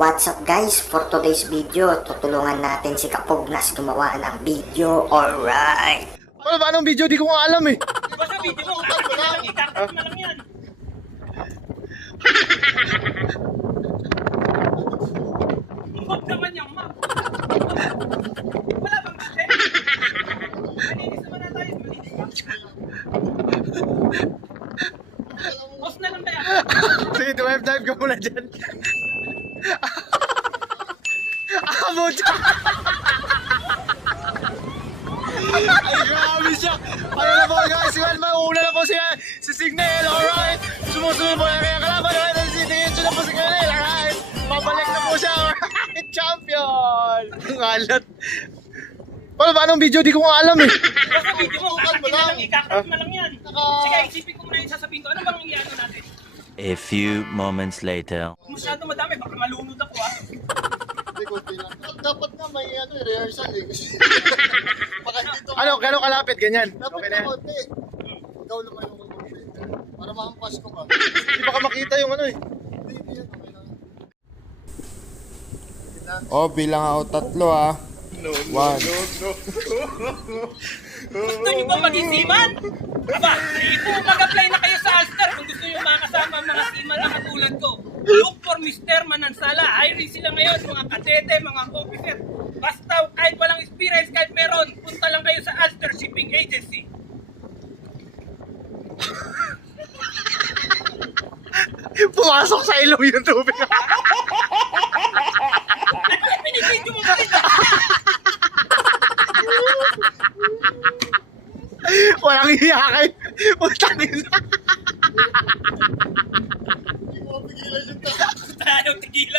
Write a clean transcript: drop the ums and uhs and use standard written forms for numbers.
What's up guys? For today's video, tutulungan natin si Kapugnas gumawa ng video. Alright! Ano ba anong video? Di ko nga alam eh. Basta video mo, ikakit mo lang yan. Huwag naman yung map. Wala bang kasi? Malinis naman na tayo, malinis ka. Off na lang kaya. Sige, dive ka muna dyan. Bucha! Ay, grabe siya! Ano na po guys? Mauna na po si Signal, alright? Sumusunod po yung kaya kalaban, alright? Sitingin na po si Signal, alright? Babalik na po siya, alright? Champion! Ang alat! Paano ba anong video? Di ko nga alam eh. Basta video mo, ikakit mo lang yan. Sige, isipin ko muna yung sasabihin ko. Ano bang iano natin? A few moments later. Masyado madami, baka malunod ako ah. Dapat na may rehearsal eh. Baka dito Ano, gano'ng kalapit? Ganyan? dapat Okay na na yan. konti. Ikaw naman yung konti. Para makampas ko ka. Hindi baka makita yung ano eh. Hindi yan, okay lang. Oh, bilang ako tatlo ah. One. Gusto nyo ba maging seaman? Aba, ito mag-apply na kayo sa Alstar kung gusto nyo makasama ang mga seaman na katulad ko. Look for Mr. Manansala. Hiring sila ngayon, mga kadete, mga officer. Basta kahit walang experience, kahit meron, punta lang kayo sa Alstar Shipping Agency. Pumasok sa ilong yung tubig. Ano pinipidyo mo ba ito? Walang hiya kayo. Putangin na. Hindi mo mapigilan yung tayo.